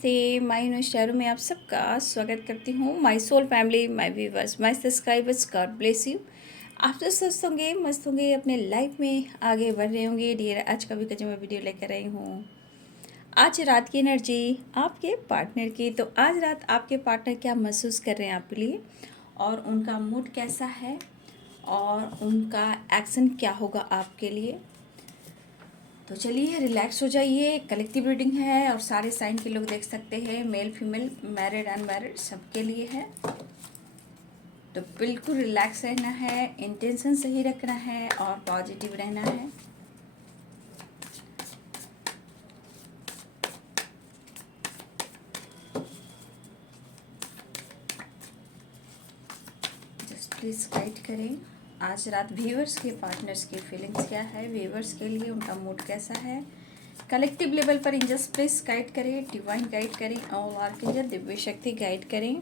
नमस्ते, माय नुस्टारू में आप सबका स्वागत करती हूँ। My soul family, my viewers, my subscribers, God bless you. आप तो स्वस्थ होंगे, मस्त होंगे, अपने लाइफ में आगे बढ़ रहे होंगे। डियर, आज का भी जो मैं वीडियो लेकर आई हूँ, आज रात की एनर्जी आपके पार्टनर की। तो आज रात आपके पार्टनर क्या महसूस कर रहे हैं आपके लिए, और उनका मूड कैसा है, और उनका एक्शन क्या होगा आपके लिए। तो चलिए रिलैक्स हो जाइए। कलेक्टिव रीडिंग है और सारे साइन के लोग देख सकते हैं, मेल फीमेल, मैरिड अनमैरिड, सबके लिए है। तो बिल्कुल रिलैक्स रहना है, इंटेंशन सही रखना है और पॉजिटिव रहना है। जस्ट प्लीज गाइड करें आज रात व्यूअर्स के पार्टनर्स की फीलिंग्स क्या है, व्यूअर्स के लिए उनका मूड कैसा है। कलेक्टिव लेवल पर एंजल्स प्लीज गाइड करें, डिवाइन गाइड करें, ऑल आर्कएंजल दिव्य शक्ति गाइड करें।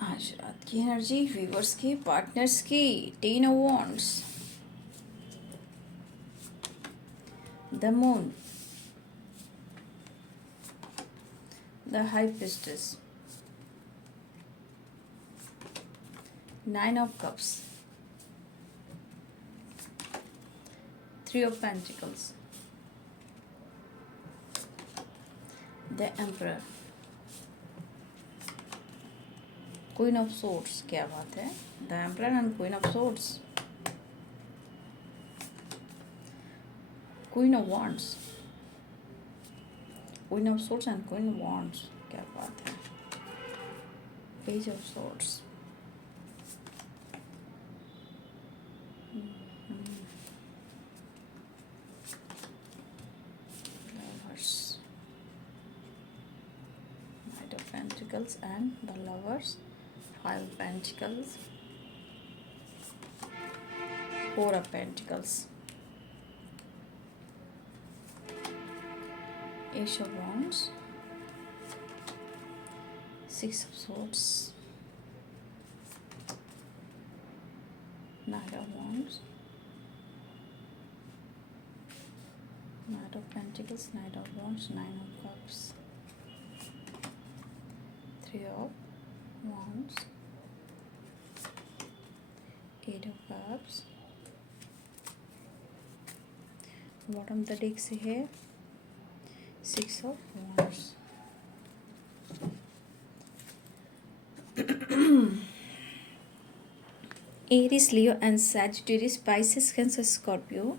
आज रात की एनर्जी व्यूवर्स की, पार्टनर्स की। 10 of wands, the moon, the high priestess, 9 of cups, 3 of pentacles, the emperor, queen of swords. क्या बात है, the emperor and queen of swords, queen of wands, queen of swords and queen of wands. क्या बात है, page of swords, lovers, knight of pentacles and the lovers, 5 of pentacles, 4 of pentacles, ace of wands, 6 of swords, knight of wands, knight of pentacles, knight of wands, 9 of cups, 3 of wands, 8 of cups। Bottom the deck से है 6 of wands। Aries, Leo and Sagittarius, Pisces, Cancer, Scorpio,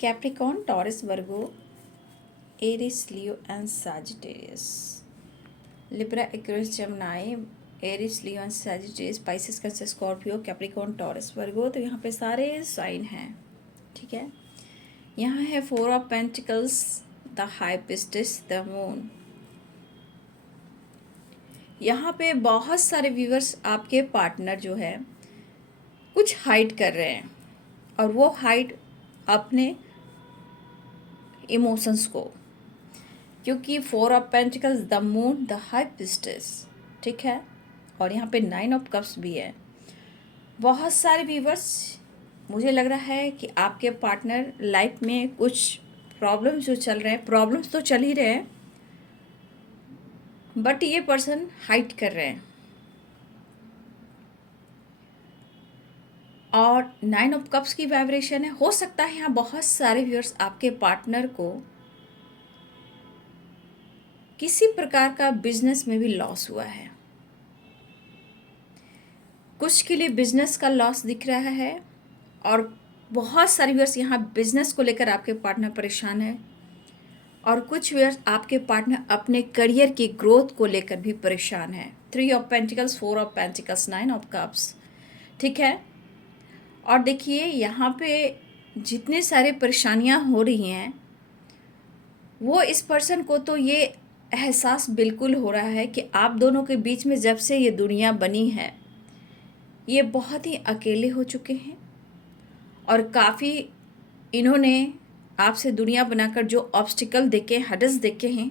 Capricorn, Taurus, Virgo, Aries, Leo and Sagittarius, Libra, Aquarius, Gemini, Aries, Leo and Sagittarius, Pisces, Cancer, Scorpio, Capricorn, Taurus, Virgo. तो यहाँ पे सारे sign हैं, ठीक है। यहाँ है 4 of pentacles, the high priestess, the moon. यहाँ पे बहुत सारे व्यूअर्स आपके पार्टनर जो है कुछ हाइड कर रहे हैं, और वो हाइड अपने इमोशंस को, क्योंकि 4 of pentacles, the moon, the high priestess, ठीक है। और यहाँ पे 9 ऑफ कप्स भी है। बहुत सारे व्यूअर्स, मुझे लग रहा है कि आपके पार्टनर लाइफ में कुछ प्रॉब्लम्स जो चल रहे हैं, प्रॉब्लम्स तो चल ही रहे हैं, बट ये पर्सन हाइड कर रहे हैं। और 9 ऑफ कप्स की वाइब्रेशन है। हो सकता है यहाँ बहुत सारे व्यूअर्स आपके पार्टनर को किसी प्रकार का बिजनेस में भी लॉस हुआ है। कुछ के लिए बिजनेस का लॉस दिख रहा है, और बहुत सारे व्यूअर्स यहाँ बिजनेस को लेकर आपके पार्टनर परेशान है, और कुछ व्यूअर्स आपके पार्टनर अपने करियर की ग्रोथ को लेकर भी परेशान है। 3 of pentacles, 4 of pentacles, 9 of cups, ठीक है। और देखिए यहाँ पे जितने सारे परेशानियाँ हो रही हैं, वो इस पर्सन को तो ये एहसास बिल्कुल हो रहा है कि आप दोनों के बीच में जब से ये दुनिया बनी है, ये बहुत ही अकेले हो चुके हैं, और काफ़ी इन्होंने आपसे दुनिया बनाकर जो ऑब्स्टिकल देखे, हडस देखे हैं,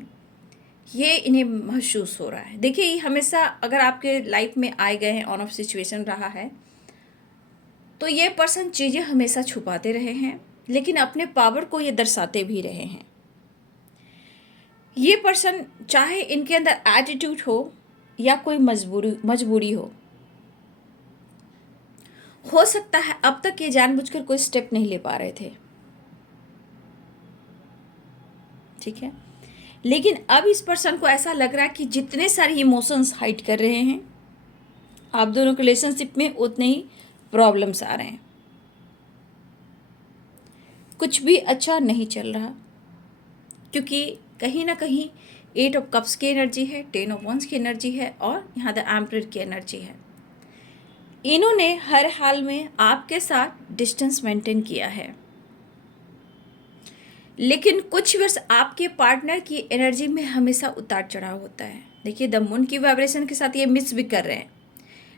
ये इन्हें महसूस हो रहा है। देखिए, ये हमेशा अगर आपके लाइफ में आए गए हैं, ऑन ऑफ सिचुएशन रहा है, तो ये पर्सन चीज़ें हमेशा छुपाते रहे हैं, लेकिन अपने पावर को ये दर्शाते भी रहे हैं। ये पर्सन चाहे इनके अंदर एटीट्यूड हो या कोई मजबूरी हो सकता है अब तक ये जानबूझकर कोई स्टेप नहीं ले पा रहे थे, ठीक है। लेकिन अब इस पर्सन को ऐसा लग रहा है कि जितने सारे इमोशंस हाइड कर रहे हैं आप दोनों के रिलेशनशिप में, उतने ही प्रॉब्लम्स आ रहे हैं। कुछ भी अच्छा नहीं चल रहा, क्योंकि कहीं ना कहीं 8 ऑफ कप्स की एनर्जी है, 10 ऑफ वंस की एनर्जी है, और यहाँ द एम्परर की एनर्जी है। इन्होंने हर हाल में आपके साथ डिस्टेंस मेंटेन किया है, लेकिन कुछ वर्ष आपके पार्टनर की एनर्जी में हमेशा उतार चढ़ाव होता है। देखिए, द मून की वाइब्रेशन के साथ ये मिक्स भी कर रहे हैं,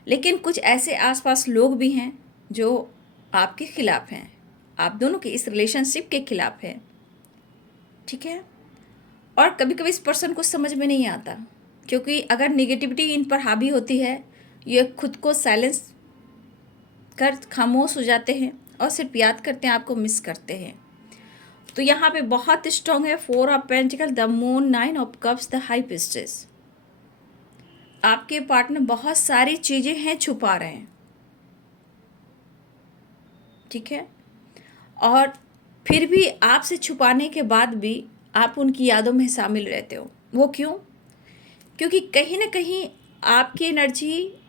लेकिन कुछ ऐसे आसपास लोग भी हैं जो आपके खिलाफ हैं, आप दोनों के इस रिलेशनशिप के खिलाफ है, ठीक है। और कभी कभी इस पर्सन को समझ में नहीं आता, क्योंकि अगर नेगेटिविटी इन पर हावी होती है, ये खुद को साइलेंस कर खामोश हो जाते हैं और सिर्फ याद करते हैं, आपको मिस करते हैं। तो यहाँ पे बहुत स्ट्रॉन्ग है 4 of pentacle, the moon, 9 of cups, the high priestess. आपके पार्टनर बहुत सारी चीज़ें हैं छुपा रहे हैं, ठीक है। और फिर भी आपसे छुपाने के बाद भी आप उनकी यादों में शामिल रहते हो। वो क्यों? क्योंकि कहीं ना कहीं आपकी एनर्जी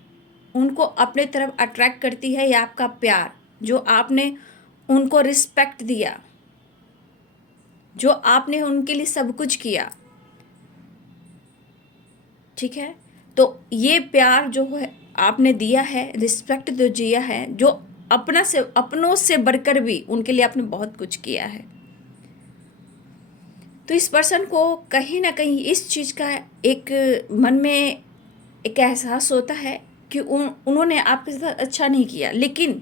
उनको अपने तरफ अट्रैक्ट करती है, या आपका प्यार, जो आपने उनको रिस्पेक्ट दिया, जो आपने उनके लिए सब कुछ किया, ठीक है। तो ये प्यार जो है आपने दिया है, रिस्पेक्ट जो दिया है, जो अपनों से बढ़कर भी उनके लिए आपने बहुत कुछ किया है। तो इस पर्सन को कहीं ना कहीं इस चीज़ का एक मन में एक एहसास होता है कि उन्होंने आपके साथ अच्छा नहीं किया, लेकिन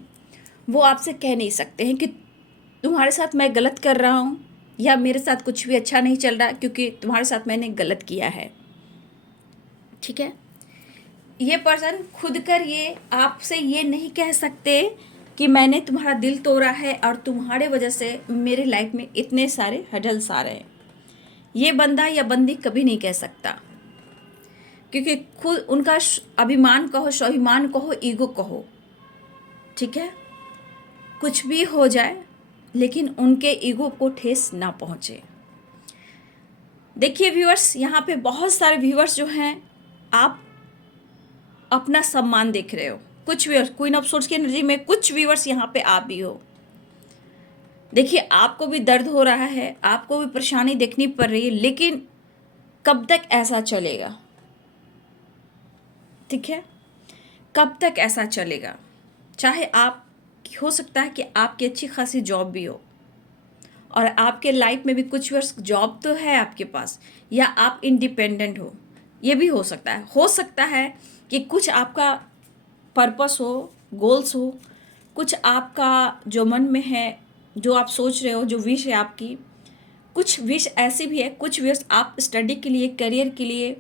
वो आपसे कह नहीं सकते हैं कि तुम्हारे साथ मैं गलत कर रहा हूँ, या मेरे साथ कुछ भी अच्छा नहीं चल रहा, क्योंकि तुम्हारे साथ मैंने गलत किया है, ठीक है। ये पर्सन खुद कर ये आपसे ये नहीं कह सकते कि मैंने तुम्हारा दिल तोड़ा है और तुम्हारे वजह से मेरे लाइफ में इतने सारे हडल्स आ रहे हैं। ये बंदा या बंदी कभी नहीं कह सकता, क्योंकि खुद उनका अभिमान कहो, स्वाभिमान कहो, ईगो कहो, ठीक है, कुछ भी हो जाए, लेकिन उनके ईगो को ठेस ना पहुँचे। देखिए व्यूअर्स, यहाँ पे बहुत सारे व्यूअर्स जो हैं, आप अपना सम्मान देख रहे हो। कुछ व्यूअर्स, क्वीन ऑफ सोर्ड्स की एनर्जी में कुछ व्यूअर्स यहाँ पे आप भी हो। देखिए, आपको भी दर्द हो रहा है, आपको भी परेशानी देखनी पड़ रही है, लेकिन कब तक ऐसा चलेगा, ठीक है, कब तक ऐसा चलेगा। चाहे आप, हो सकता है कि आपकी अच्छी खासी जॉब भी हो, और आपके लाइफ में भी कुछ वर्ष जॉब तो है आपके पास, या आप इंडिपेंडेंट हो, ये भी हो सकता है। हो सकता है कि कुछ आपका पर्पस हो, गोल्स हो, कुछ आपका जो मन में है, जो आप सोच रहे हो, जो विश है आपकी, कुछ विश ऐसी भी है, कुछ विश आप स्टडी के लिए, करियर के लिए,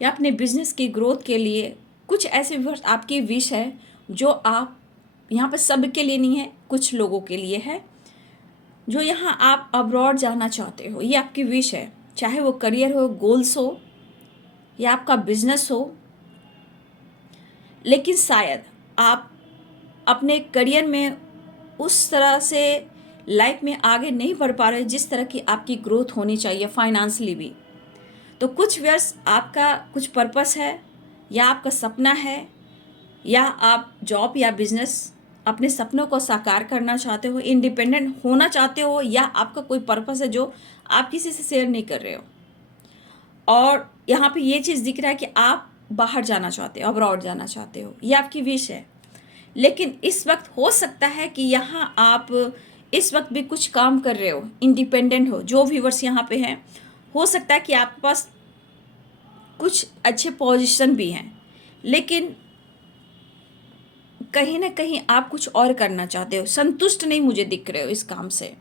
या अपने बिजनेस की ग्रोथ के लिए, कुछ ऐसे विश आपकी विश है जो आप यहाँ पर सबके लिए नहीं है, कुछ लोगों के लिए है, जो यहाँ आप अब्रॉड जाना चाहते हो, ये आपकी विश है। चाहे वो करियर हो, गोल्स हो, या आपका बिजनेस हो, लेकिन शायद आप अपने करियर में उस तरह से लाइफ में आगे नहीं बढ़ पा रहे जिस तरह की आपकी ग्रोथ होनी चाहिए, फाइनेंशियली भी। तो कुछ व्यर्स आपका कुछ पर्पस है, या आपका सपना है, या आप जॉब या बिजनेस अपने सपनों को साकार करना चाहते हो, इंडिपेंडेंट होना चाहते हो, या आपका कोई पर्पस है जो आप किसी से शेयर नहीं कर रहे हो। और यहाँ पे ये चीज़ दिख रहा है कि आप बाहर जाना चाहते हो, अब्रॉड जाना चाहते हो, ये आपकी विश है। लेकिन इस वक्त हो सकता है कि यहाँ आप इस वक्त भी कुछ काम कर रहे हो, इंडिपेंडेंट हो। जो व्यूवर्स यहाँ पे हैं, हो सकता है कि आपके पास कुछ अच्छे पोजीशन भी हैं, लेकिन कहीं ना कहीं आप कुछ और करना चाहते हो, संतुष्ट नहीं मुझे दिख रहे हो इस काम से।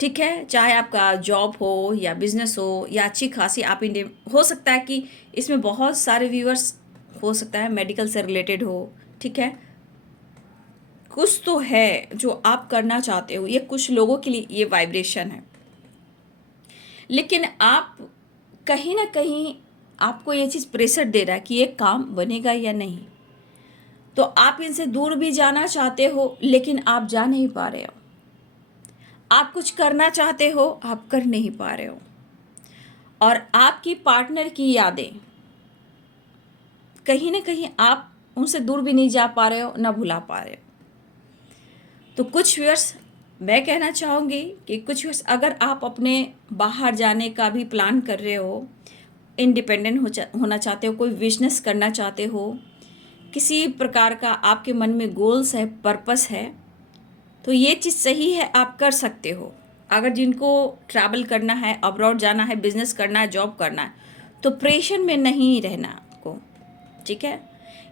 ठीक है, चाहे आपका जॉब हो या बिजनेस हो या अच्छी खासी आप इंडियन, हो सकता है कि इसमें बहुत सारे व्यूअर्स, हो सकता है मेडिकल से रिलेटेड हो। ठीक है, कुछ तो है जो आप करना चाहते हो, ये कुछ लोगों के लिए ये वाइब्रेशन है। लेकिन आप कहीं ना कहीं आपको ये चीज़ प्रेशर दे रहा है कि ये काम बनेगा या नहीं। तो आप इनसे दूर भी जाना चाहते हो, लेकिन आप जा नहीं पा रहे हो। आप कुछ करना चाहते हो, आप कर नहीं पा रहे हो। और आपकी पार्टनर की यादें, कहीं ना कहीं आप उनसे दूर भी नहीं जा पा रहे हो, ना भुला पा रहे हो। तो कुछ व्यूअर्स, मैं कहना चाहूँगी कि कुछ व्यूअर्स, अगर आप अपने बाहर जाने का भी प्लान कर रहे हो, इंडिपेंडेंट होना चाहते हो, कोई बिजनेस करना चाहते हो, किसी प्रकार का आपके मन में गोल्स है, पर्पस है, तो ये चीज़ सही है, आप कर सकते हो। अगर जिनको ट्रैवल करना है, अब्रॉड जाना है, बिजनेस करना है, जॉब करना है, तो प्रेशर में नहीं रहना आपको। ठीक है,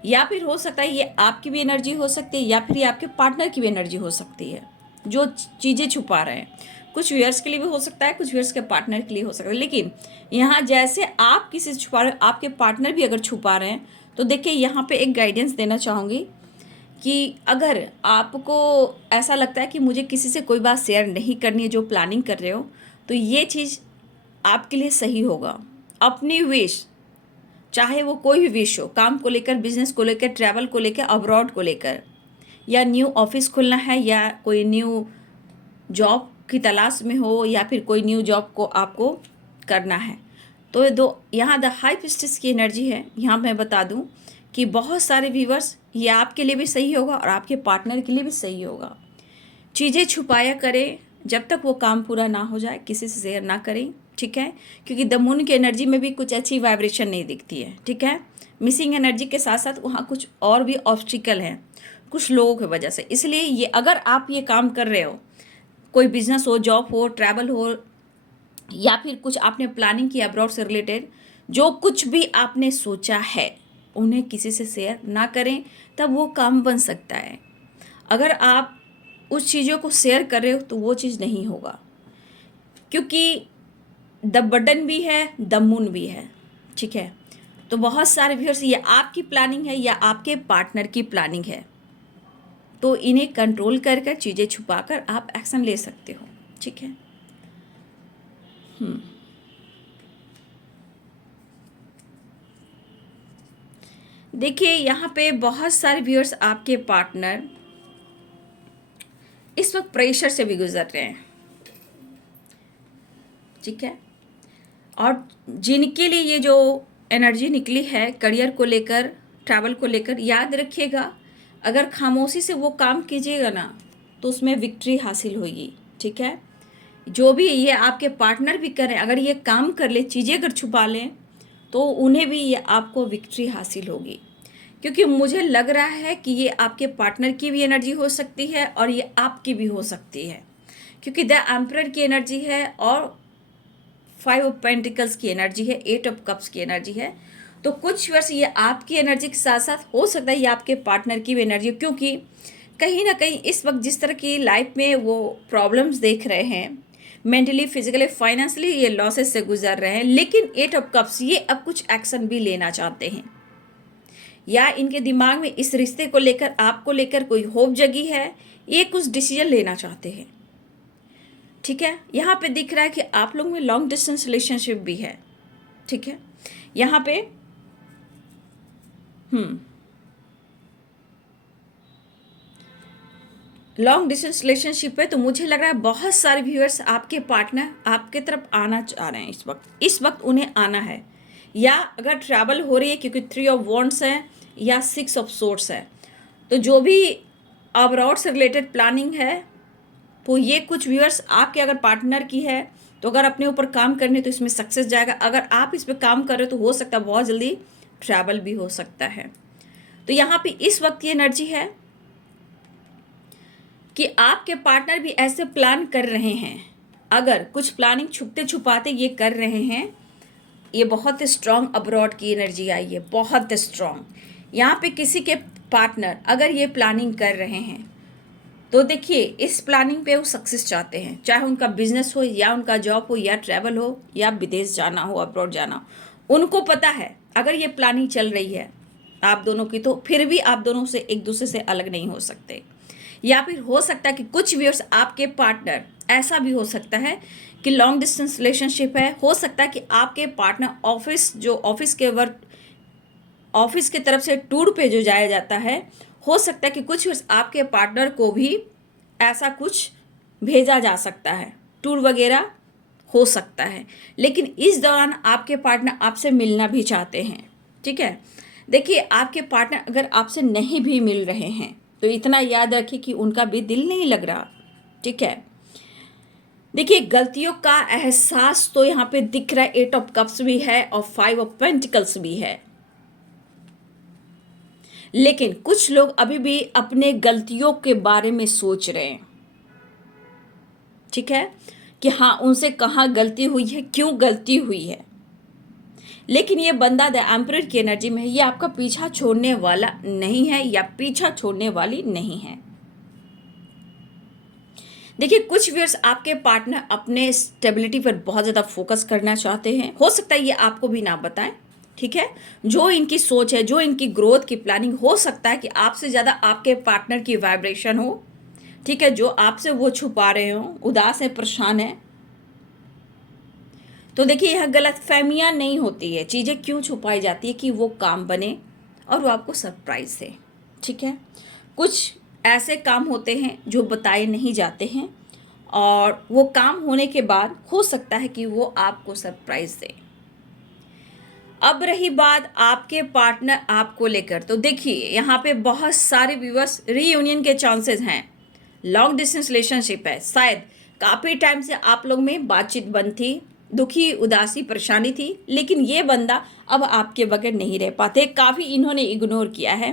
या फिर हो सकता है ये आपकी भी एनर्जी हो सकती है, या फिर ये आपके पार्टनर की भी एनर्जी हो सकती है जो चीज़ें छुपा रहे हैं। कुछ व्यूअर्स के लिए भी हो सकता है, कुछ व्यूअर्स के पार्टनर के लिए हो सकता है। लेकिन यहाँ जैसे आप किसी से छुपा रहे हो, आपके पार्टनर भी अगर छुपा रहे हैं, तो देखिए यहाँ पे एक गाइडेंस देना चाहूँगी कि अगर आपको ऐसा लगता है कि मुझे किसी से कोई बात शेयर नहीं करनी है, जो प्लानिंग कर रहे हो, तो ये चीज़ आपके लिए सही होगा। अपनी विश, चाहे वो कोई भी विश हो, काम को लेकर, बिजनेस को लेकर, ट्रैवल को लेकर, अब्रॉड को लेकर, या न्यू ऑफिस खुलना है, या कोई न्यू जॉब की तलाश में हो, या फिर कोई न्यू जॉब को आपको करना है, तो ये दो, यहाँ द हाई प्रिस्टेस की एनर्जी है। यहाँ मैं बता दूँ कि बहुत सारे व्यूवर्स, ये आपके लिए भी सही होगा और आपके पार्टनर के लिए भी सही होगा। चीज़ें छुपाया करें, जब तक वो काम पूरा ना हो जाए किसी से शेयर ना करें। ठीक है, क्योंकि द मून की एनर्जी में भी कुछ अच्छी वाइब्रेशन नहीं दिखती है। ठीक है, मिसिंग एनर्जी के साथ साथ वहाँ कुछ और भी ऑब्स्टिकल हैं कुछ लोगों की वजह से। इसलिए ये, अगर आप ये काम कर रहे हो, कोई बिजनेस हो, जॉब हो, ट्रैवल हो, या फिर कुछ आपने प्लानिंग की अब्रॉड से रिलेटेड, जो कुछ भी आपने सोचा है, उन्हें किसी से शेयर ना करें, तब वो काम बन सकता है। अगर आप उस चीज़ों को शेयर कर रहे हो तो वो चीज़ नहीं होगा, क्योंकि द बर्डन भी है, द मून भी है। ठीक है, तो बहुत सारे व्यूअर्स, ये आपकी प्लानिंग है या आपके पार्टनर की प्लानिंग है, तो इन्हें कंट्रोल कर कर, चीज़ें छुपा कर आप एक्शन ले सकते हो। ठीक है, देखिए यहाँ पे बहुत सारे व्यूअर्स, आपके पार्टनर इस वक्त प्रेशर से भी गुजर रहे हैं। ठीक है, और जिनके लिए ये जो एनर्जी निकली है करियर को लेकर, ट्रैवल को लेकर, याद रखिएगा, अगर खामोशी से वो काम कीजिएगा ना, तो उसमें विक्ट्री हासिल होगी। ठीक है, जो भी ये आपके पार्टनर भी करें, अगर ये काम कर ले, चीज़ें अगर छुपा लें, तो उन्हें भी ये आपको विक्ट्री हासिल होगी। क्योंकि मुझे लग रहा है कि ये आपके पार्टनर की भी एनर्जी हो सकती है और ये आपकी भी हो सकती है, क्योंकि द एम्परर की एनर्जी है और 5 ऑफ पेंटिकल्स की एनर्जी है, 8 ऑफ कप्स की एनर्जी है। तो कुछ वर्ष ये आपकी एनर्जी के साथ साथ हो सकता है ये आपके पार्टनर की भी एनर्जी हो, क्योंकि कहीं ना कहीं इस वक्त जिस तरह की लाइफ में वो प्रॉब्लम्स देख रहे हैं, मेंटली, फिजिकली, फाइनेंशियली ये लॉसेस से गुजर रहे हैं, लेकिन 8 ऑफ कप्स, ये अब कुछ एक्शन भी लेना चाहते हैं, या इनके दिमाग में इस रिश्ते को लेकर, आपको लेकर कोई होप जगी है, ये कुछ डिसीजन लेना चाहते हैं। ठीक है, यहाँ पे दिख रहा है कि आप लोग में लॉन्ग डिस्टेंस रिलेशनशिप भी है। ठीक है, यहाँ पे लॉन्ग डिस्टेंस रिलेशनशिप है, तो मुझे लग रहा है बहुत सारे व्यूअर्स, आपके पार्टनर आपके तरफ आना चाह रहे हैं इस वक्त उन्हें आना है, या अगर ट्रैवल हो रही है, क्योंकि 3 ऑफ वॉन्ड्स है या 6 ऑफ सोर्ड्स है, तो जो भी अब्रॉड से रिलेटेड प्लानिंग है, तो ये कुछ व्यूअर्स आपके अगर पार्टनर की है तो अगर अपने ऊपर काम करने तो इसमें सक्सेस जाएगा। अगर आप इस पे काम कर रहे हो तो हो सकता है बहुत जल्दी ट्रैवल भी हो सकता है। तो यहाँ पे इस वक्त ये एनर्जी है कि आपके पार्टनर भी ऐसे प्लान कर रहे हैं। अगर कुछ प्लानिंग छुपते छुपाते ये कर रहे हैं, ये बहुत स्ट्रॉन्ग अब्रॉड की एनर्जी आई है, बहुत स्ट्रॉन्ग। यहाँ पे किसी के पार्टनर अगर ये प्लानिंग कर रहे हैं तो देखिए इस प्लानिंग पे वो सक्सेस चाहते हैं, चाहे उनका बिजनेस हो या उनका जॉब हो या ट्रैवल हो या विदेश जाना हो, अब्रॉड जाना हो। उनको पता है अगर ये प्लानिंग चल रही है आप दोनों की, तो फिर भी आप दोनों से एक दूसरे से अलग नहीं हो सकते। या फिर हो सकता है कि कुछ व्यूअर्स आपके पार्टनर, ऐसा भी हो सकता है कि लॉन्ग डिस्टेंस रिलेशनशिप है, हो सकता है कि आपके पार्टनर ऑफिस के वर्क, ऑफिस के तरफ से टूर पे जो जाया जाता है, हो सकता है कि कुछ आपके पार्टनर को भी ऐसा कुछ भेजा जा सकता है, टूर वगैरह हो सकता है। लेकिन इस दौरान आपके पार्टनर आपसे मिलना भी चाहते हैं, ठीक है। देखिए आपके पार्टनर अगर आपसे नहीं भी मिल रहे हैं तो इतना याद रखिए कि उनका भी दिल नहीं लग रहा, ठीक है। देखिए गलतियों का एहसास तो यहाँ पे दिख रहा है, 8 ऑफ कप्स भी है और 5 ऑफ पेंटिकल्स भी है। लेकिन कुछ लोग अभी भी अपने गलतियों के बारे में सोच रहे हैं, ठीक है, कि हाँ उनसे कहाँ गलती हुई है, क्यों गलती हुई है। लेकिन ये बंदा द एम्परर की एनर्जी में है, ये आपका पीछा छोड़ने वाला नहीं है या पीछा छोड़ने वाली नहीं है। देखिए कुछ व्यूअर्स आपके पार्टनर अपने स्टेबिलिटी पर बहुत ज़्यादा फोकस करना चाहते हैं, हो सकता है ये आपको भी ना बताएं, ठीक है। जो इनकी सोच है, जो इनकी ग्रोथ की प्लानिंग, हो सकता है कि आपसे ज़्यादा आपके पार्टनर की वाइब्रेशन हो, ठीक है, जो आपसे वो छुपा रहे हो, उदास है, परेशान है। तो देखिए यह गलत फहमियाँ नहीं होती है, चीज़ें क्यों छुपाई जाती है कि वो काम बने और वो आपको सरप्राइज दे, ठीक है। कुछ ऐसे काम होते हैं जो बताए नहीं जाते हैं और वो काम होने के बाद हो सकता है कि वो आपको सरप्राइज दे। अब रही बात आपके पार्टनर आपको लेकर, तो देखिए यहाँ पे बहुत सारे व्यूअर्स रीयूनियन के चांसेस हैं। लॉन्ग डिस्टेंस रिलेशनशिप है, शायद काफ़ी टाइम से आप लोग में बातचीत बंद थी, दुखी, उदासी, परेशानी थी, लेकिन ये बंदा अब आपके बगैर नहीं रह पाते, काफ़ी इन्होंने इग्नोर किया है,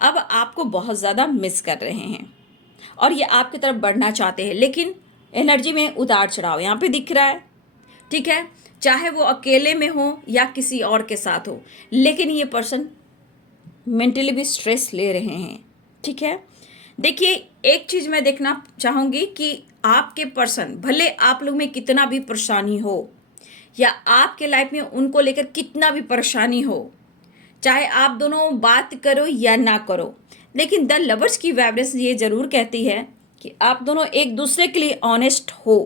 अब आपको बहुत ज़्यादा मिस कर रहे हैं और ये आपकी तरफ बढ़ना चाहते हैं। लेकिन एनर्जी में उतार चढ़ाव यहाँ पे दिख रहा है, ठीक है, चाहे वो अकेले में हो या किसी और के साथ हो, लेकिन ये पर्सन मेंटली भी स्ट्रेस ले रहे हैं, ठीक है। देखिए एक चीज़ मैं देखना चाहूँगी कि आपके पर्सन, भले आप लोग में कितना भी परेशानी हो या आपके लाइफ में उनको लेकर कितना भी परेशानी हो, चाहे आप दोनों बात करो या ना करो, लेकिन द लवर्स की वाइब्रेशन ये ज़रूर कहती है कि आप दोनों एक दूसरे के लिए ऑनेस्ट हो,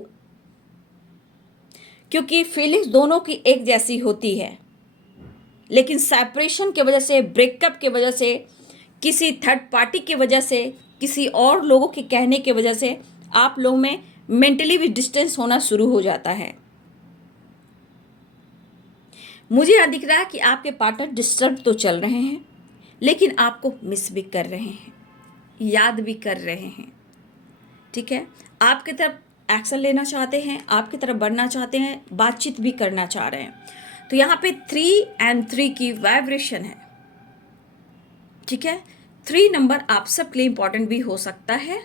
क्योंकि फीलिंग्स दोनों की एक जैसी होती है। लेकिन सेपरेशन की वजह से, ब्रेकअप की वजह से, किसी थर्ड पार्टी की वजह से, किसी और लोगों के कहने की वजह से आप लोगों में मेंटली भी डिस्टेंस होना शुरू हो जाता है। मुझे यहाँ दिख रहा है कि आपके पार्टनर डिस्टर्ब तो चल रहे हैं लेकिन आपको मिस भी कर रहे हैं, याद भी कर रहे हैं, ठीक है। आपकी तरफ एक्शन लेना चाहते हैं, आपकी तरफ बढ़ना चाहते हैं, बातचीत भी करना चाह रहे हैं। तो यहाँ पे 3 और 3 की वाइब्रेशन है, ठीक है। 3 नंबर आप सबके लिए इंपॉर्टेंट भी हो सकता है,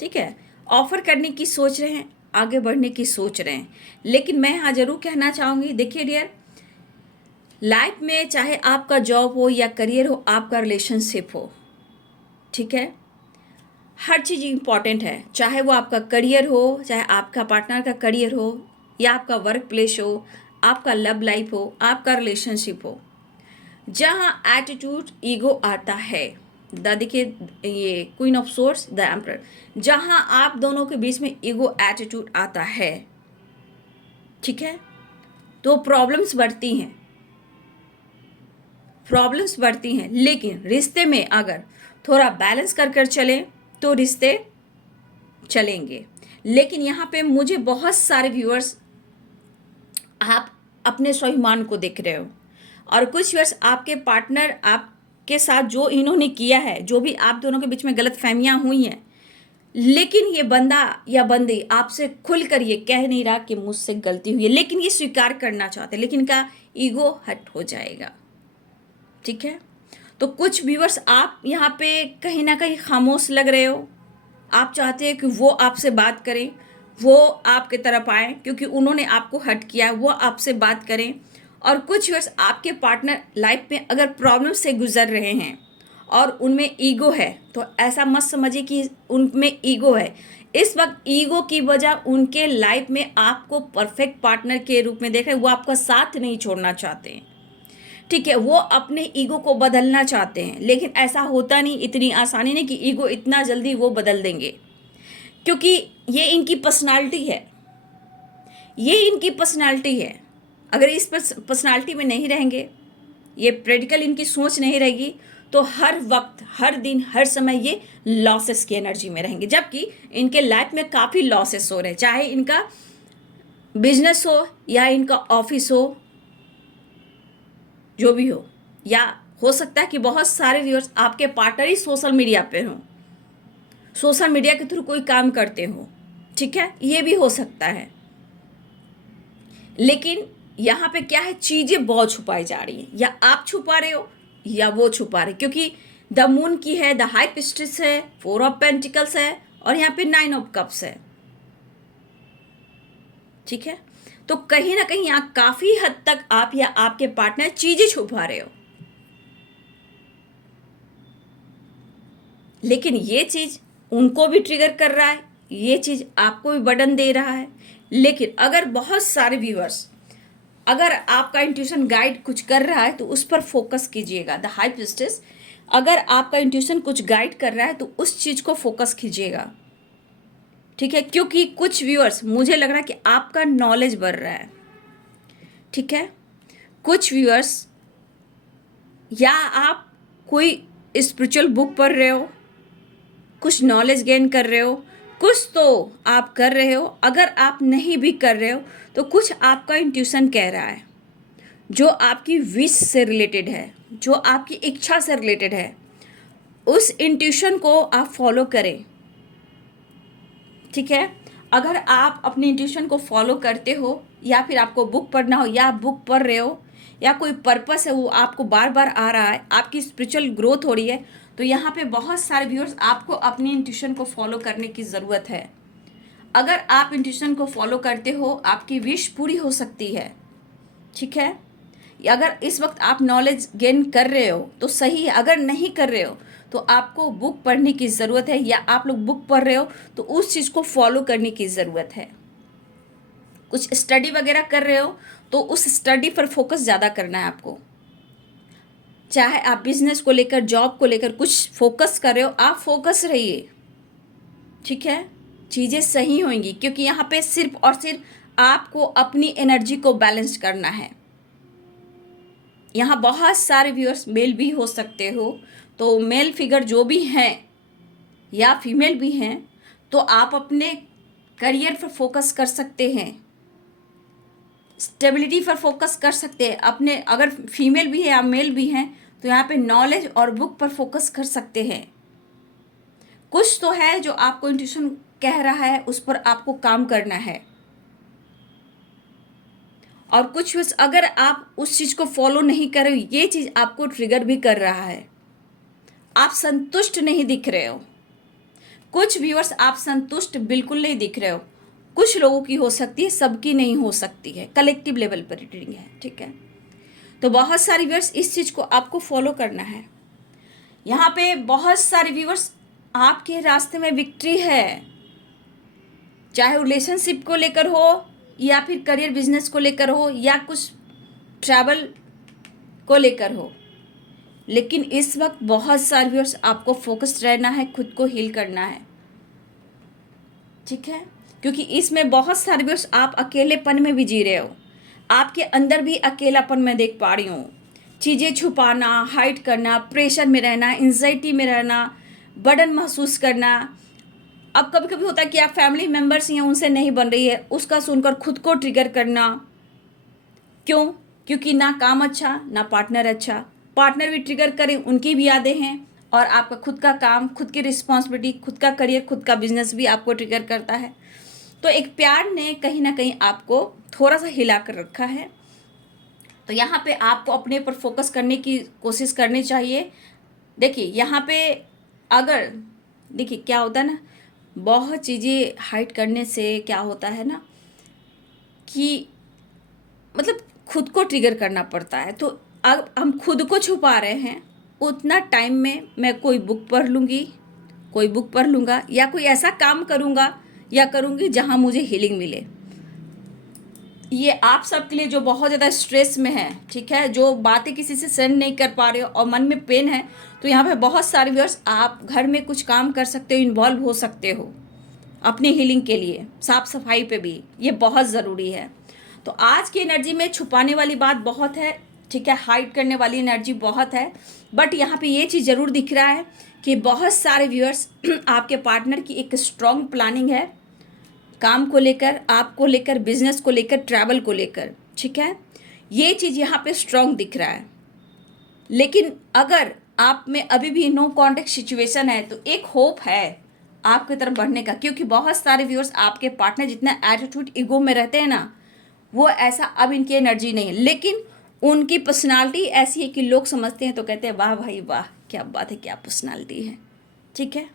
ठीक है। ऑफर करने की सोच रहे हैं, आगे बढ़ने की सोच रहे हैं, लेकिन मैं यहाँ जरूर कहना चाहूँगी, देखिए डियर, लाइफ में चाहे आपका जॉब हो या करियर हो, आपका रिलेशनशिप हो, ठीक है, हर चीज़ इम्पॉर्टेंट है। चाहे वो आपका करियर हो, चाहे आपका पार्टनर का करियर हो या आपका वर्क प्लेस हो, आपका लव लाइफ हो, आपका रिलेशनशिप हो, जहाँ एटीट्यूड, ईगो आता है, देखिए ये queen of source, the emperor, जहाँ आप दोनों के बीच में ईगो, एटीट्यूड आता है, ठीक है, तो प्रॉब्लम्स बढ़ती हैं, प्रॉब्लम्स बढ़ती हैं। लेकिन रिश्ते में अगर थोड़ा बैलेंस कर कर चलें तो रिश्ते चलेंगे। लेकिन यहाँ पे मुझे बहुत सारे व्यूअर्स, आप अपने स्वाभिमान को देख रहे हो और कुछ व्यूअर्स आपके पार्टनर आप आपके साथ जो इन्होंने किया है, जो भी आप दोनों के बीच में गलतफहमियां हुई हैं, लेकिन ये बंदा या बंदी आपसे खुलकर ये कह नहीं रहा कि मुझसे गलती हुई है, लेकिन ये स्वीकार करना चाहते हैं, लेकिन इनका ईगो हर्ट हो जाएगा। ठीक है, तो कुछ व्यूअर्स आप यहाँ पे कहीं ना कहीं खामोश लग रहे हो। आप चाहते हैं कि वो आपसे बात करें, वो आपके तरफ आए, क्योंकि उन्होंने आपको हर्ट किया है, वो आपसे बात करें। और कुछ व्यूअर्स आपके पार्टनर लाइफ में अगर प्रॉब्लम से गुजर रहे हैं और उनमें ईगो है, तो ऐसा मत समझिए कि उनमें ईगो है। इस वक्त ईगो की वजह उनके लाइफ में आपको परफेक्ट पार्टनर के रूप में देख रहे हैं, वो आपका साथ नहीं छोड़ना चाहते हैं। ठीक है, वो अपने ईगो को बदलना चाहते हैं, लेकिन ऐसा होता नहीं, इतनी आसानी नहीं कि ईगो इतना जल्दी वो बदल देंगे, क्योंकि ये इनकी पर्सनालिटी है। ये इनकी पर्सनालिटी है। अगर इस पर्सनालिटी में नहीं रहेंगे, ये प्रैक्टिकल इनकी सोच नहीं रहेगी, तो हर वक्त, हर दिन, हर समय ये लॉसेस की एनर्जी में रहेंगे, जबकि इनके लाइफ में काफ़ी लॉसेस हो रहे हैं, चाहे इनका बिजनेस हो या इनका ऑफिस हो, जो भी या हो सकता है कि बहुत सारे व्यूअर्स आपके पार्टनर ही सोशल मीडिया पे हों, सोशल मीडिया के थ्रू कोई काम करते हो। ठीक है, ये भी हो सकता है। लेकिन यहाँ पे क्या है, चीज़ें बहुत छुपाई जा रही हैं, या आप छुपा रहे हो या वो छुपा रहे, क्योंकि द मून की है, द हाई पिस्टिस है, 4 ऑफ पेंटिकल्स है, और यहाँ पे 9 ऑफ कप्स है। ठीक है, तो कहीं ना कहीं यहाँ काफी हद तक आप या आपके पार्टनर चीजें छुपा रहे हो, लेकिन ये चीज उनको भी ट्रिगर कर रहा है, ये चीज आपको भी बर्डन दे रहा है। लेकिन अगर बहुत सारे व्यूअर्स, अगर आपका इंट्यूशन गाइड कुछ कर रहा है तो उस पर फोकस कीजिएगा। द हाई प्रिस्टेस, अगर आपका इंट्यूशन कुछ गाइड कर रहा है तो उस चीज को फोकस कीजिएगा। ठीक है, क्योंकि कुछ व्यूअर्स, मुझे लग रहा है कि आपका नॉलेज बढ़ रहा है। ठीक है, कुछ व्यूअर्स, या आप कोई स्पिरिचुअल बुक पढ़ रहे हो, कुछ नॉलेज गेन कर रहे हो, कुछ तो आप कर रहे हो। अगर आप नहीं भी कर रहे हो तो कुछ आपका इंट्यूशन कह रहा है, जो आपकी विश से रिलेटेड है, जो आपकी इच्छा से रिलेटेड है, उस इंट्यूशन को आप फॉलो करें। ठीक है, अगर आप अपने इंट्यूशन को फॉलो करते हो, या फिर आपको बुक पढ़ना हो, या आप बुक पढ़ रहे हो, या कोई पर्पस है वो आपको बार बार आ रहा है, आपकी स्पिरिचुअल ग्रोथ हो रही है, तो यहाँ पे बहुत सारे व्यूअर्स, आपको अपनी इंट्यूशन को फॉलो करने की ज़रूरत है। अगर आप इंट्यूशन को फॉलो करते हो, आपकी विश पूरी हो सकती है। ठीक है, अगर इस वक्त आप नॉलेज गेन कर रहे हो तो सही है, अगर नहीं कर रहे हो तो आपको बुक पढ़ने की ज़रूरत है, या आप लोग बुक पढ़ रहे हो तो उस चीज़ को फॉलो करने की ज़रूरत है। कुछ स्टडी वगैरह कर रहे हो तो उस स्टडी पर फोकस ज़्यादा करना है आपको। चाहे आप बिजनेस को लेकर, जॉब को लेकर कुछ फोकस कर रहे हो, आप फोकस रहिए। ठीक है, चीज़ें सही होंगी, क्योंकि यहाँ पे सिर्फ और सिर्फ आपको अपनी एनर्जी को बैलेंस करना है। यहाँ बहुत सारे व्यूअर्स मेल भी हो सकते हो, तो मेल फिगर जो भी हैं या फीमेल भी हैं, तो आप अपने करियर पर फोकस कर सकते हैं, स्टेबिलिटी पर फोकस कर सकते हैं अपने। अगर फीमेल भी है या मेल भी हैं तो यहाँ पे नॉलेज और बुक पर फोकस कर सकते हैं। कुछ तो है जो आपको इंट्यूशन कह रहा है, उस पर आपको काम करना है। और कुछ अगर आप उस चीज़ को फॉलो नहीं कर रहे हो, ये चीज़ आपको ट्रिगर भी कर रहा है, आप संतुष्ट नहीं दिख रहे हो। कुछ व्यूअर्स, आप संतुष्ट बिल्कुल नहीं दिख रहे हो। कुछ लोगों की हो सकती है, सबकी नहीं हो सकती है, कलेक्टिव लेवल पर रीडिंग है। ठीक है, तो बहुत सारे व्यूअर्स, इस चीज़ को आपको फॉलो करना है। यहाँ पे बहुत सारे व्यूअर्स, आपके रास्ते में विक्ट्री है, चाहे रिलेशनशिप को लेकर हो, या फिर करियर बिजनेस को लेकर हो, या कुछ ट्रैवल को लेकर हो। लेकिन इस वक्त बहुत सारे व्यूअर्स, आपको फोकस्ड रहना है, खुद को हील करना है। ठीक है, क्योंकि इसमें बहुत सारे व्यूअर्स, आप अकेलेपन में भी जी रहे हो, आपके अंदर भी अकेलापन मैं देख पा रही हूँ। चीज़ें छुपाना, हाइड करना, प्रेशर में रहना, एंजाइटी में रहना, बर्डन महसूस करना। अब कभी कभी होता है कि आप फैमिली मेम्बर्स हैं, उनसे नहीं बन रही है, उसका सुनकर खुद को ट्रिगर करना। क्यों? क्योंकि ना काम अच्छा, ना पार्टनर अच्छा, पार्टनर भी ट्रिगर करें, उनकी भी यादें हैं, और आपका खुद का काम, खुद की रिस्पॉन्सिबिलिटी, खुद का करियर, खुद का बिजनेस भी आपको ट्रिगर करता है। तो एक प्यार ने कहीं ना कहीं आपको थोड़ा सा हिला कर रखा है। तो यहाँ पे आपको अपने पर फोकस करने की कोशिश करनी चाहिए। देखिए यहाँ पे अगर देखिए क्या होता है ना, बहुत चीज़ें हाइड करने से क्या होता है ना कि मतलब खुद को ट्रिगर करना पड़ता है। तो अब हम खुद को छुपा रहे हैं, उतना टाइम में मैं कोई बुक पढ़ लूँगी, कोई बुक पढ़ लूँगा, या कोई ऐसा काम करूँगा या करूँगी जहाँ मुझे हीलिंग मिले। ये आप सबके लिए जो बहुत ज़्यादा स्ट्रेस में है, ठीक है, जो बातें किसी से शेयर नहीं कर पा रहे हो और मन में पेन है, तो यहाँ पे बहुत सारे व्यूअर्स आप घर में कुछ काम कर सकते हो, इन्वॉल्व हो सकते हो अपनी हीलिंग के लिए। साफ सफाई पे भी ये बहुत ज़रूरी है। तो आज की एनर्जी में छुपाने वाली बात बहुत है, ठीक है, हाइड करने वाली एनर्जी बहुत है। बट यहाँ पे ये चीज़ ज़रूर दिख रहा है कि बहुत सारे व्यूअर्स आपके पार्टनर की एक स्ट्रॉन्ग प्लानिंग है, काम को लेकर, आपको लेकर, बिजनेस को लेकर, ट्रैवल को लेकर, ठीक है, ये चीज़ यहाँ पे स्ट्रॉन्ग दिख रहा है। लेकिन अगर आप में अभी भी नो कॉन्टेक्ट सिचुएशन है, तो एक होप है आपकी तरफ बढ़ने का, क्योंकि बहुत सारे व्यूअर्स आपके पार्टनर जितना एटीट्यूड, ईगो में रहते हैं ना, वो ऐसा अब इनकी एनर्जी नहीं है। लेकिन उनकी पर्सनालिटी ऐसी है कि लोग समझते हैं तो कहते हैं वाह भाई वाह, क्या बात है, क्या पर्सनालिटी है, ठीक है।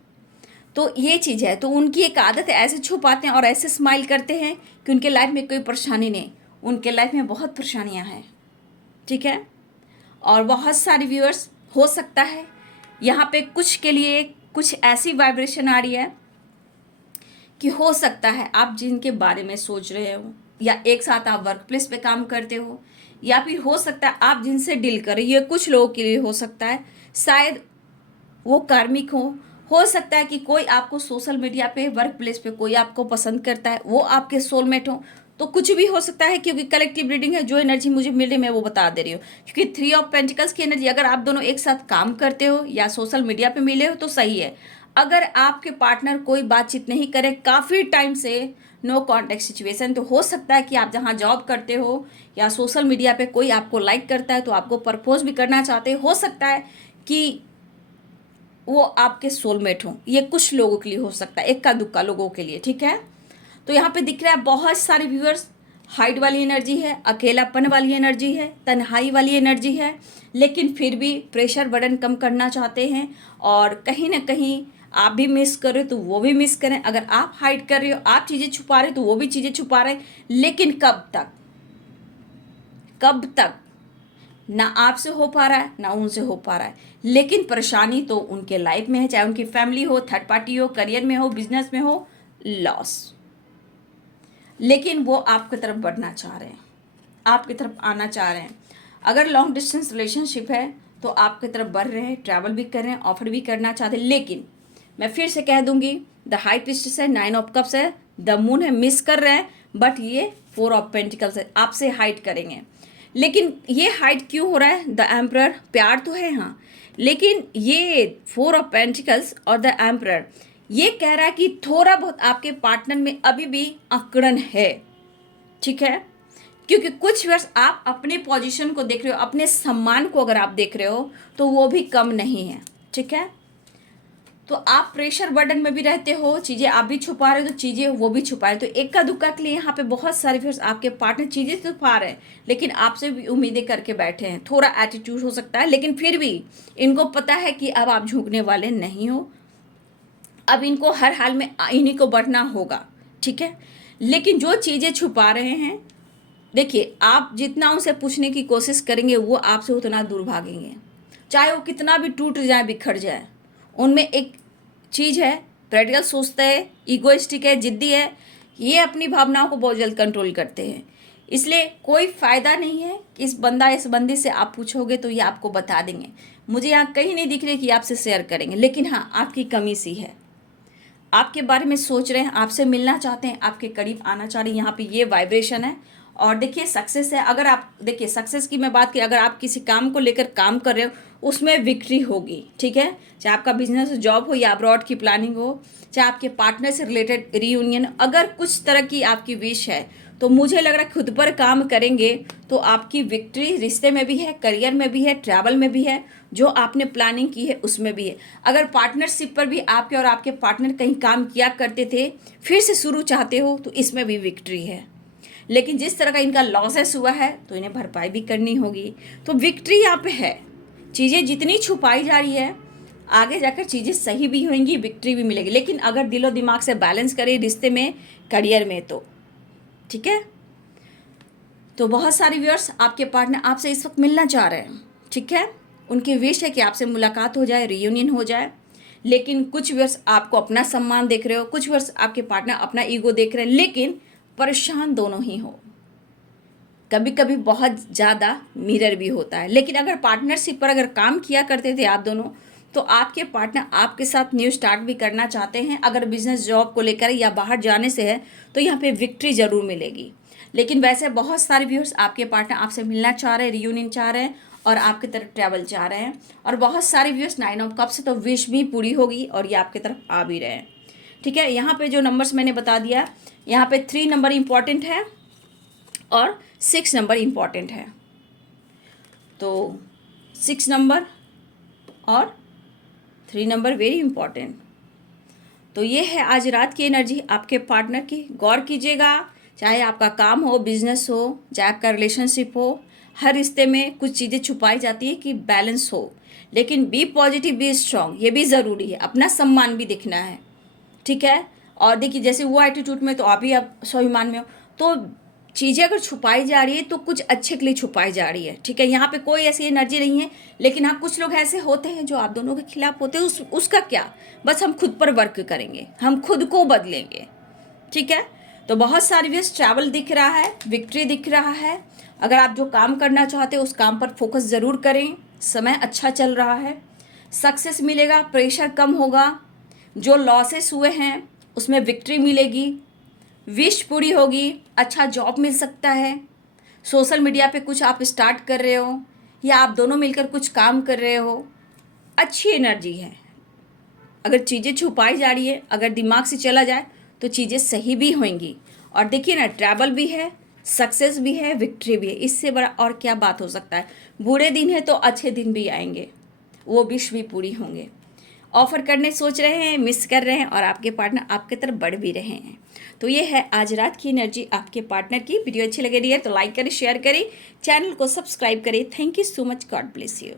तो ये चीज़ है, तो उनकी एक आदत है, ऐसे छुपाते हैं और ऐसे स्माइल करते हैं कि उनके लाइफ में कोई परेशानी नहीं, उनके लाइफ में बहुत परेशानियां हैं, ठीक है। और बहुत सारे व्यूअर्स हो सकता है यहाँ पे कुछ के लिए कुछ ऐसी वाइब्रेशन आ रही है कि हो सकता है आप जिनके बारे में सोच रहे हो, या एक साथ आप वर्क प्लेस पे काम करते हो, या फिर हो सकता है आप जिनसे डील कर रहे हो, ये कुछ लोगों के लिए हो सकता है, शायद वो कार्मिक हो सकता है कि कोई आपको सोशल मीडिया पे, वर्क प्लेस पे कोई आपको पसंद करता है, वो आपके सोलमेट हो, तो कुछ भी हो सकता है। क्योंकि कलेक्टिव रीडिंग है, जो एनर्जी मुझे मिल रही है मैं वो बता दे रही हूँ। क्योंकि 3 ऑफ पेंटिकल्स की एनर्जी, अगर आप दोनों एक साथ काम करते हो या सोशल मीडिया पे मिले हो तो सही है। अगर आपके पार्टनर कोई बातचीत नहीं करे काफ़ी टाइम से, नो कॉन्टेक्ट सिचुएशन, तो हो सकता है कि आप जहाँ जॉब करते हो या सोशल मीडिया पे कोई आपको लाइक करता है तो आपको प्रपोज भी करना चाहते हो सकता है कि वो आपके सोलमेट हों। ये कुछ लोगों के लिए हो सकता है, इक्का दुक्का लोगों के लिए, ठीक है। तो यहाँ पे दिख रहा है बहुत सारे व्यूअर्स, हाइट वाली एनर्जी है, अकेलापन वाली एनर्जी है, तन्हाई वाली एनर्जी है, लेकिन फिर भी प्रेशर बर्डन कम करना चाहते हैं। और कहीं ना कहीं आप भी मिस कर रहे हो तो वो भी मिस करें। अगर आप हाइड कर रहे हो, आप चीज़ें छुपा रहे हो, तो वो भी चीज़ें छुपा रहे हैं। लेकिन कब तक, कब तक, ना आपसे हो पा रहा है ना उनसे हो पा रहा है। लेकिन परेशानी तो उनके लाइफ में है, चाहे उनकी फैमिली हो, थर्ड पार्टी हो, करियर में हो, बिजनेस में हो, लॉस। लेकिन वो आपकी तरफ बढ़ना चाह रहे हैं, आपकी तरफ आना चाह रहे हैं। अगर लॉन्ग डिस्टेंस रिलेशनशिप है तो आपकी तरफ बढ़ रहे हैं, ट्रैवल भी कर रहे हैं, ऑफर भी करना चाहते हैं। लेकिन मैं फिर से कह दूंगी, द हाई प्रीस्टेस है, 9 ऑफ कप्स है, द मून है, मिस कर रहे हैं। बट ये 4 ऑफ पेंटिकल्स है, आपसे हाइड करेंगे। लेकिन ये हाइड क्यों हो रहा है? द एम्परर, प्यार तो है हाँ, लेकिन ये 4 ऑफ पेंटिकल्स और द एम्परर ये कह रहा है कि थोड़ा बहुत आपके पार्टनर में अभी भी अकड़न है, ठीक है। क्योंकि कुछ वर्ष आप अपने पोजीशन को देख रहे हो, अपने सम्मान को अगर आप देख रहे हो तो वो भी कम नहीं है, ठीक है। तो आप प्रेशर बर्डन में भी रहते हो, चीज़ें आप भी छुपा रहे हो तो चीज़ें वो भी छुपा रहे। तो इक्का दुक्का के लिए यहाँ पे बहुत सारे फिर आपके पार्टनर चीज़ें छुपा रहे हैं, लेकिन आपसे भी उम्मीदें करके बैठे हैं। थोड़ा एटीट्यूड हो सकता है, लेकिन फिर भी इनको पता है कि अब आप झुकने वाले नहीं हो, अब इनको हर हाल में इन्हीं को बढ़ना होगा, ठीक है। लेकिन जो चीज़ें छुपा रहे हैं, देखिए आप जितना उनसे पूछने की कोशिश करेंगे वो आपसे उतना दूर भागेंगे, चाहे वो कितना भी टूट जाए, बिखर जाए। उनमें एक चीज़ है, प्रैक्टिकल सोचते हैं, ईगोइस्टिक है, जिद्दी है, ये अपनी भावनाओं को बहुत जल्द कंट्रोल करते हैं। इसलिए कोई फ़ायदा नहीं है कि इस बंदा इस बंदी से आप पूछोगे तो ये आपको बता देंगे। मुझे यहाँ कहीं नहीं दिख रही कि आपसे शेयर करेंगे, लेकिन हाँ आपकी कमी सी है, आपके बारे में सोच रहे हैं, आपसे मिलना चाहते हैं, आपके करीब आना चाह रहे हैं। यहाँ पे ये वाइब्रेशन है। और देखिए सक्सेस है, अगर आप देखिए सक्सेस की मैं बात की, अगर आप किसी काम को लेकर काम कर रहे हो, उसमें विक्ट्री होगी। ठीक है, चाहे आपका बिजनेस जॉब हो या अब्रॉड की प्लानिंग हो, चाहे आपके पार्टनर से रिलेटेड रियूनियन, अगर कुछ तरह की आपकी विश है तो मुझे लग रहा है खुद पर काम करेंगे तो आपकी विक्ट्री रिश्ते में भी है, करियर में भी है, ट्रैवल में भी है, जो आपने प्लानिंग की है उसमें भी है। अगर पार्टनरशिप पर भी आपके और आपके पार्टनर कहीं काम किया करते थे, फिर से शुरू चाहते हो, तो इसमें भी विक्ट्री है। लेकिन जिस तरह का इनका लॉसेस हुआ है तो इन्हें भरपाई भी करनी होगी। तो विक्ट्री यहाँ पे है। चीज़ें जितनी छुपाई जा रही है, आगे जाकर चीज़ें सही भी होंगी, विक्ट्री भी मिलेगी। लेकिन अगर दिलो दिमाग से बैलेंस करें रिश्ते में, करियर में, तो ठीक है। तो बहुत सारे व्यूअर्स आपके पार्टनर आपसे इस वक्त मिलना चाह रहे हैं। ठीक है, उनकी विश है कि आपसे मुलाकात हो जाए, रियूनियन हो जाए। लेकिन कुछ व्यूअर्स आपको अपना सम्मान देख रहे हो, कुछ व्यूअर्स आपके पार्टनर अपना ईगो देख रहे हैं, लेकिन परेशान दोनों ही हो। कभी कभी बहुत ज़्यादा मिरर भी होता है। लेकिन अगर पार्टनरशिप पर अगर काम किया करते थे आप दोनों, तो आपके पार्टनर आपके साथ न्यू स्टार्ट भी करना चाहते हैं। अगर बिजनेस जॉब को लेकर या बाहर जाने से है तो यहाँ पे विक्ट्री ज़रूर मिलेगी। लेकिन वैसे बहुत सारे व्यूअर्स आपके पार्टनर आपसे मिलना चाह रहे हैं, रियूनियन चाह रहे हैं और आपकी तरफ ट्रैवल चाह रहे हैं। और बहुत सारे व्यूअर्स 9 ऑफ कप्स से तो विश भी पूरी होगी और ये आपकी तरफ आ भी रहे हैं। ठीक है, यहाँ पे जो नंबर्स मैंने बता दिया, यहाँ पे 3 नंबर इम्पॉर्टेंट है और 6 नंबर इम्पॉर्टेंट है। तो 6 नंबर और 3 नंबर वेरी इम्पॉर्टेंट। तो ये है आज रात की एनर्जी आपके पार्टनर की। गौर कीजिएगा, चाहे आपका काम हो, बिजनेस हो, चाहे आपका रिलेशनशिप हो, हर रिश्ते में कुछ चीज़ें छुपाई जाती है कि बैलेंस हो। लेकिन बी पॉजिटिव, बी स्ट्रांग, ये भी ज़रूरी है। अपना सम्मान भी दिखना है। ठीक है, और देखिए जैसे वो एटीट्यूड में तो आप स्वाभिमान में हो, तो चीज़ें अगर छुपाई जा रही है तो कुछ अच्छे के लिए छुपाई जा रही है। ठीक है, यहाँ पे कोई ऐसी एनर्जी नहीं है। लेकिन हाँ, कुछ लोग ऐसे होते हैं जो आप दोनों के खिलाफ होते हैं। उसका क्या, बस हम खुद पर वर्क करेंगे, हम खुद को बदलेंगे। ठीक है, तो बहुत सारी व्यस्त ट्रैवल दिख रहा है, विक्ट्री दिख रहा है। अगर आप जो काम करना चाहते हो उस काम पर फोकस ज़रूर करें। समय अच्छा चल रहा है, सक्सेस मिलेगा, प्रेशर कम होगा। जो लॉसेस हुए हैं उसमें विक्ट्री मिलेगी, विश पूरी होगी, अच्छा जॉब मिल सकता है। सोशल मीडिया पे कुछ आप स्टार्ट कर रहे हो या आप दोनों मिलकर कुछ काम कर रहे हो, अच्छी एनर्जी है। अगर चीज़ें छुपाई जा रही है, अगर दिमाग से चला जाए तो चीज़ें सही भी होंगी। और देखिए ना, ट्रैवल भी है, सक्सेस भी है, विक्ट्री भी है। इससे बड़ा और क्या बात हो सकता है। बुरे दिन है तो अच्छे दिन भी आएंगे, वो विश भी पूरी होंगे। ऑफर करने सोच रहे हैं, मिस कर रहे हैं और आपके पार्टनर आपके तरफ बढ़ भी रहे हैं। तो ये है आज रात की एनर्जी आपके पार्टनर की। वीडियो अच्छी लगे रही है तो लाइक करें, शेयर करें, चैनल को सब्सक्राइब करें। Thank you so much, God bless you.